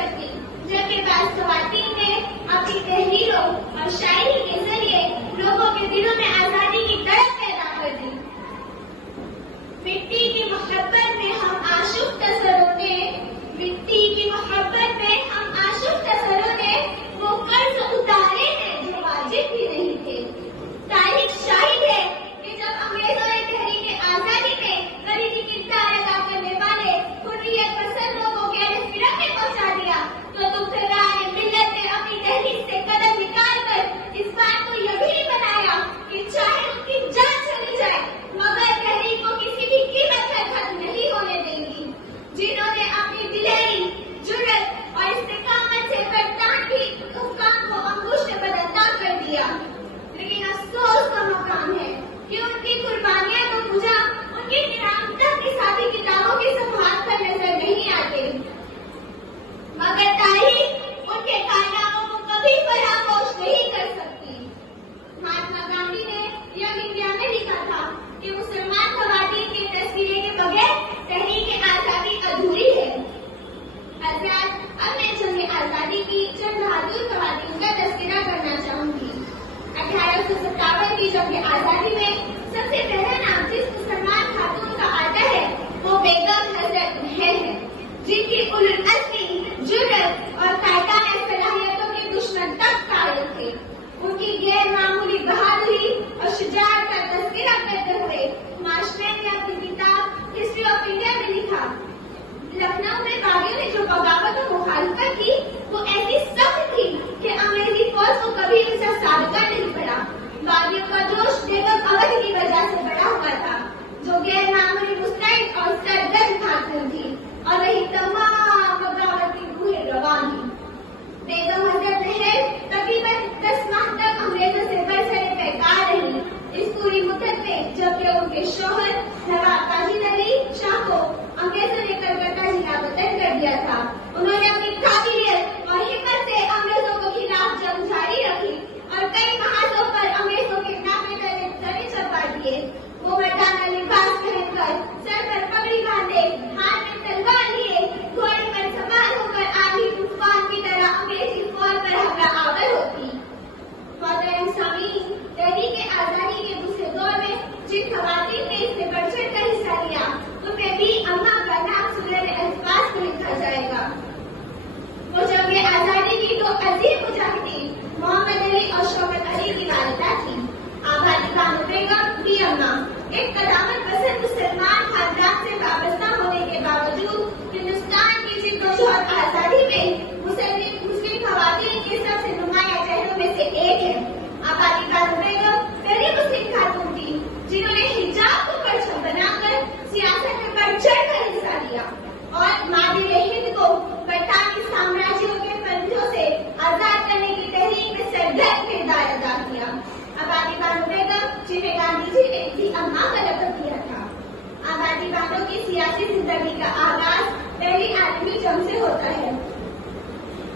करती, जबकि बाज़ ख़वातीन ने अपनी तहरीरों और शायरी के जरिए लोगों के दिलों में आज़ादी की तड़प पैदा कर दी। मिट्टी की मोहब्बत में हम आशुक तसर्रुफ़ ने, मिट्टी की मोहब्बत में हम आशुक तसर्रुफ़ ने वो कर्ज उतारे हैं जो वाजिब भी नहीं थे। तारीख शाहिद है कि जब अंग्रेजों ने तहरीक आजादी में गरीबी की तार अदा करने वाले हुर्रियत पसंद लोगों के गिरफ्त में पहुंचा दिया, तो दुख्तराए मिल्लत ने अपनी तहरीक से कदम निकालकर इस बात को यकीनी बनाया कि चाहे उनकी जान चली जाए मगर तहरीक को किसी भी कीमत पर खत्म नहीं होने देंगी। जिन्होंने अपनी दिलेरी, जुर्रत और इस्तिकामत से बरतान की हुक्काम को अंगुष्ठ बदलता कर दिया, लेकिन अफसोस का मकाम है कि उनकी कुर्बानियां तो पूजा उनकी निरांतता के साथी किताबों की सफात पर नजर नहीं आते, मगर तारीख उनके कारनामों को कभी फरामोश नहीं कर सकती। महात्मा गांधी ने यंग इंडिया में लिखा था कि मुसलमान ख़वातीन की तस्वीरें के बगैर तहरीक आजादी अधूरी है। हज़रात, अब मैं जंग आजादी की चंद बहादुर ख़वातीन का तज़किरा करना चाहूंगी। 1857 की जंग आजादी में सबसे पहला नाम जिस मुसलमान खातून का आता है वो बेगम हजरत महल है, जिनकी उलुल अज़्मी, जुर्रत और कायदाने सलाहियतों के दुश्मन तक कायल थे। उनकी गैर मामूली बहादुरी और शुजाअत का तज़किरा करते हुए माशरे ने अपनी किताब हिस्ट्री ऑफ इंडिया में लिखा, लखनऊ में बागियों ने जो बगावत और मुखालफत की वो ऐसी सख्त थी कि अंग्रेजी फौज को कभी उसका साबिका नहीं पड़ा। बागियों का जोश बेगम अवध की वजह से बढ़ा हुआ था, जो गैर मामूली मुस्तैद और सरगर्म खातून थी, और वही तमाम बगावती रूहें रवान थी। बेगम हजरत महल तकरीबन 10 माह तक अंग्रेजों से बरसरे पैकार रही। इस पूरी मुद्दत में जबकि उनके शौहर नवाब काजी नबी शाह को अंग्रेजों ने कलकत्ता जिला वतन कर दिया था, उन्होंने अपनी काबिलियत और हिम्मत से अंग्रेजों के खिलाफ जंग जारी रखी और कई महाजों पर अंग्रेजों के नामे तने चबा दिए। वो मर्दाना लिबास पहनकर, सर पर पगड़ी बांधे, हाथ में तलवार लिए, घोड़े पर सवार होकर आंधी तूफान की तरह अंग्रेजी फौज पर हमला आवर होती। मोहतरम सामीन, तहरीक आजादी के दूसरे दौर में जिन ख़वातीन ने इसमें बढ़-चढ़ कर हिस्सा लिया, उनमें भी अम्मा का नाम सूरह अहज़ाब में लिखा जाएगा। वो जंग आजादी की दो अजीम मुजाहिदीन मोहम्मद अली और शौकत अली की वालिदा थी। आबादी बानो बेगम भी अम्मा एक कदामत पसंद मुसलमान खानदान से वाबस्ता होने के बावजूद हिंदुस्तान की जिद्दोजहद आजादी में मुस्लिम ख़वातीन के सबसे नुमाया चेहरों में से एक है। आबादी बानो बेगम पहली मुस्लिम खातून थी जिन्होंने हिजाब को परचम बनाकर सियासत में बढ़-चढ़ कर हिस्सा लिया और मादिरे हिंद को बरतानी साम्राज्यों के फंदों से आजाद करने की तहरीक में सरगर्म किरदार अदा किया। आबादी बानो बेगम, जिन्हें गांधी जी ने भी अम्मा का लक़ब दिया था। आबादी बानो की सियासी जिंदगी का आगाज पहली आलमी जंग से होता है,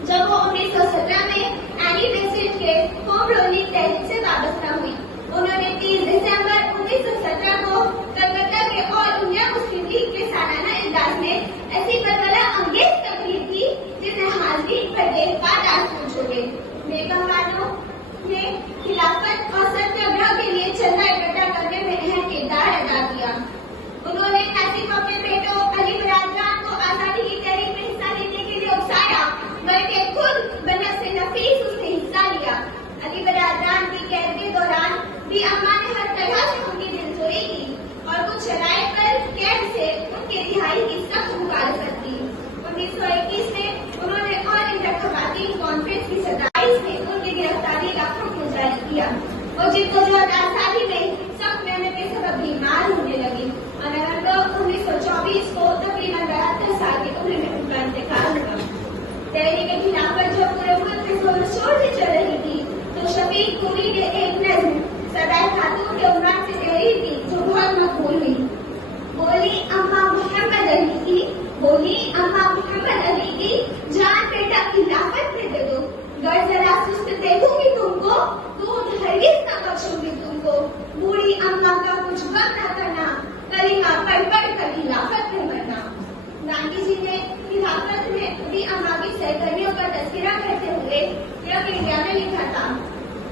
जब वो 1917 में एनी बेसेंट के होम रूलिंग तहरीक से वाबस्ता हुई। उन्होंने 30 दिसंबर 1917 को कलकत्ता के ऑल इंडिया मुस्लिम लीग के सालाना इजलास में ऐसी बरबला अंगेज तकरीर की जिसने हाज़रीन पर देशपात आंसू छोड़े। बेगम बानो ने खिलाफत और सत्याग्रह के लिए चंदा इकट्ठा करने में अहम किरदार अदा किया। उन्होंने नासिक अपने बेटों अली बरादरान को आजादी की तहरीक में हिस्सा लेने के लिए उकसाया, बल्कि खुद बनफ़्स नफीस उसने हिस्सा लिया। अली बरादरान की कैद के दौरान भी अम्मा ने हर तरह से उनकी दिलजोई की और कुछ शराइत पर कैद से उनके रिहाई की सख्त मुखालफत की। 1921 में उन्होंने ऑल इंडिया ख़वातीन कॉन्फ्रेंस की 27 में उनकी गिरफ्तारी का हुक्म जारी किया। वो जिद्दोजहद आजादी में सख्त मेहनत के सबब बीमार होने लगी और नवंबर 1924 को तकरीबन 72 साल की उम्र में उनका इंतकाल हुआ। तहरीक खिलाफत जब पूरे मुल्क में जोर शोर से चल रही थी तो शफीक कुली ने एक नज़्म सदाए खातून के उन्वान से तहरीर की जो बहुत मकबूल हुई। बोली अम्मा मोहम्मद अली की, बोली अम्मा मोहम्मद अली की, जान बेटा खिलाफत में दे दो, गर जरा सुस्त देखूंगी तुमको, दूध हरगिज़ न बख्शूंगी तुमको, बूढ़ी अम्मा का कुछ गम न करना, कलीमा पढ़ पढ़ कर खिलाफत में मरना। गांधी जी ने खिलाफत में भी अम्मा की ऑफ इंडिया में लिखा था।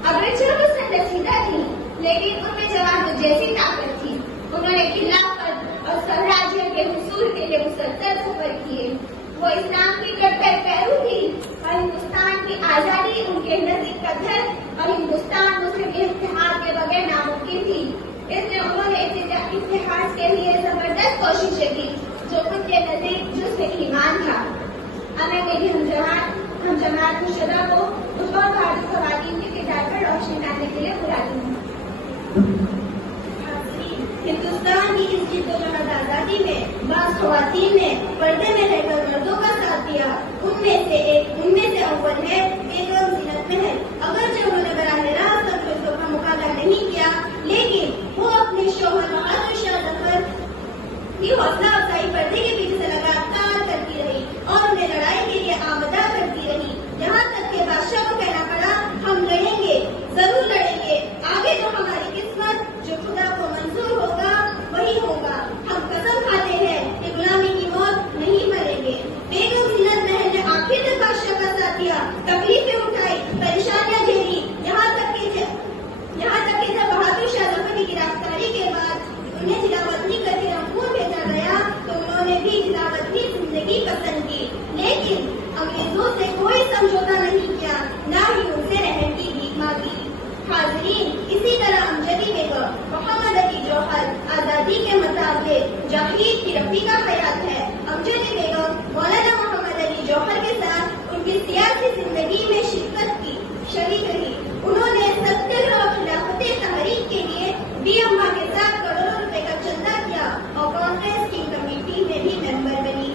अग्रचर वो संरचना थी, लेकिन उनमें जवाब जैसी ताकत थी। उन्होंने खिलाफत और साम्राज्य के हुसूल के लिए मुसलसल सफर किए। वो इस्लाम की कट्टर पैरू थी और हिंदुस्तान की आजादी उनके नजदीक का धर्म और हिंदुस्तान मुस्लिम इत्तेहाद के बगैर नामुमकिन थी। इसलिए उन्होंने इत्तेहाद के लिए जबरदस्त कोशिशें की जो उनके नजदीक जुज़्व ईमान था। अब मैं मेरी हम जमात मुर्शदा को उस और भारतीय खवातीन के किरदार पर रोशनी डालने के लिए बुलाती हूँ। हिंदुस्तान की इस जिद्दोजहद आजादी में बाज़ खवातीन ने पर्दे में रहकर मर्दों का साथ दिया। उनमें से अव्वल है बेगम ज़ीनत महल। अगरचे उन्होंने बराह रास्त अंग्रेजों का मुकाबला नहीं किया, लेकिन वो अपने शौहर बहादुर शाह जफर की हौसला अफजाई पर्दे के पीछे से लगातार करती रही और उन्हें लड़ाई के लिए आमदा करती रही। यहाँ तक के बादशाह को कहना पड़ा, हम लड़ेंगे, जरूर लड़ेंगे, आगे जो हमारी किस्मत, जो खुदा को मंजूर होगा वही होगा। हम कसम खाते हैं कि गुलामी की मौत नहीं मरेंगे। बेगम ज़ीनत महल ने आखिर तक बादशाह का साथ दिया, तकलीफें उठाई, परेशानियां झेली। यहाँ तक कि जब बहादुर शाह जफर की गिरफ्तारी के बाद उन्हें जिलावतनी करके रंगून भेजा गया तो उन्होंने भी जिलावतनी जिंदगी पसंद की, लेकिन अंग्रेजों से कोई समझौता नहीं किया, न ही उनसे रहम की भीख मांगी। हाज़रीन, इसी तरह अमजदी बेगम, मोहम्मद अली जौहर आजादी के मुताबिक जहीद की रफीका हयात है। अमजदी बेगम मौलाना मोहम्मद अली जौहर के साथ उनकी सियासी जिंदगी में शिरकत की शरीक रही। उन्होंने सत्याग्रह और खिलाफत तहरीक के लिए बी अम्मा के साथ करोड़ों रुपए का चंदा किया और कांग्रेस की कमेटी में भी मेंबर बनी।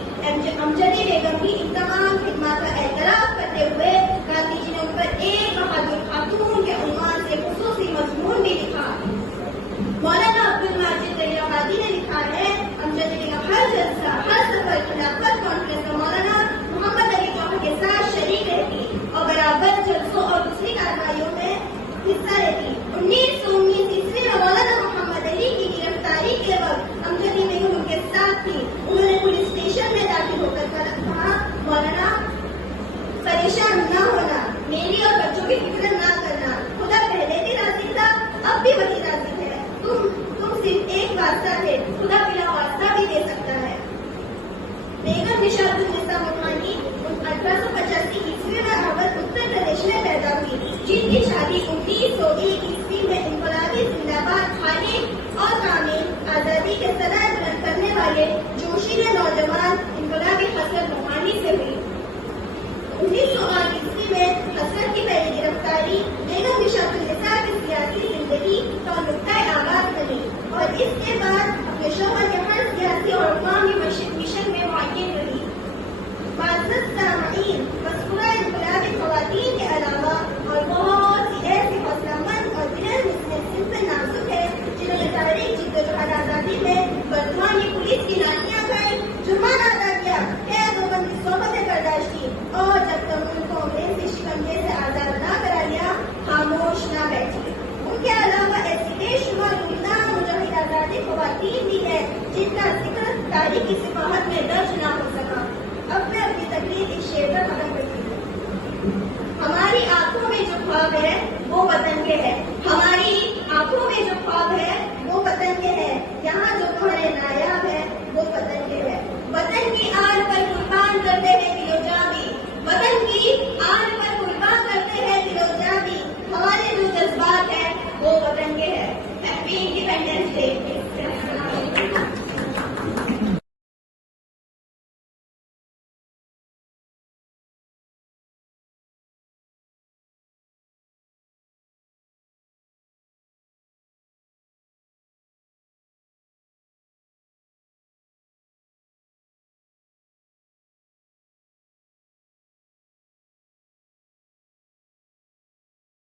अमजदी बेगम की इन तमाम खिदमत का एतराफ करते हुए गांधी जी ने उन पर एक बहादुर खातून के उन्वान से खुसूसी मजमून भी लिखा। मौलाना अब्दुल माजिद रईयाबादी ने लिखा है, अमजदी बेगम हर जलसा, हर सफर खिलाफत कांग्रेस का मौलाना मोहम्मद अली जौहर के साथ शरीक रहती और बराबर जलसों और दूसरी कार्रवाइयों में हिस्सा लेती। 1919 ईस्वी में मौलाना मोहम्मद अली की गिरफ्तारी के वक्त अमजदी बेगम उनके साथ थी। उन्होंने पुलिस स्टेशन में दाखिल होकर कहा, मौलाना परेशान न होना, मेरी और बच्चों की फिक्र न करना, खुदा पहले भी राज़ी था, अब भी वही राज़ी है। तुम सिर्फ एक वास्ता थे, खुदा बिना वास्ता भी दे सकता है। बेगम निशातुन्निसा मुल्तानी 1885 ईस्वी में अवध उत्तर प्रदेश में पैदा हुई, जिनकी शादी 1901 ईस्वी में इनकलाबी जिंदाबाद खाने और कामिल आजादी के सदा बुलंद करने वाले जोशीले नौजवान इनकलाबी हसन रुहानी से हुई। 1908 ईस्वी में हसन की पहली गिरफ्तारी बेगम निशातुन्निसा की सियासी जिंदगी का नुक्ता आगाज बनी और इसके बाद अपने शौहर के हर सियासी और अवामी मिशन में मुअय्यन रही। माज़रत सामईन, मज़कूरा इनकलाबी खवातीन के अलावा और बहुत सी ऐसी हौसलामंद और दिल सिंपल नाजुक है जिन्होंने तारीख जिद्दोजहद आजादी में बर्तमानी पुलिस की लाठियां खाई, जुर्माना अदा किया, कैदोबंदी सोबतें बर्दाश्त की और जब तक उनको अंग्रेजी शिकंजे से आजाद न करा लिया, खामोश न बैठी। उनके अलावा ऐसी बेशुमार गुमनाम मुजाहिद आजादी खवातीन भी है जिनका जिक्र तारीखी सिफाहत में दर्ज न हो सका। अब मैं अपनी तकरीर इस शेर पर खत्म करती हूँ। हमारी आंखों में जो ख्वाब है वो वतन के है, हमारी आंखों में जो ख्वाब है वो वतन के है।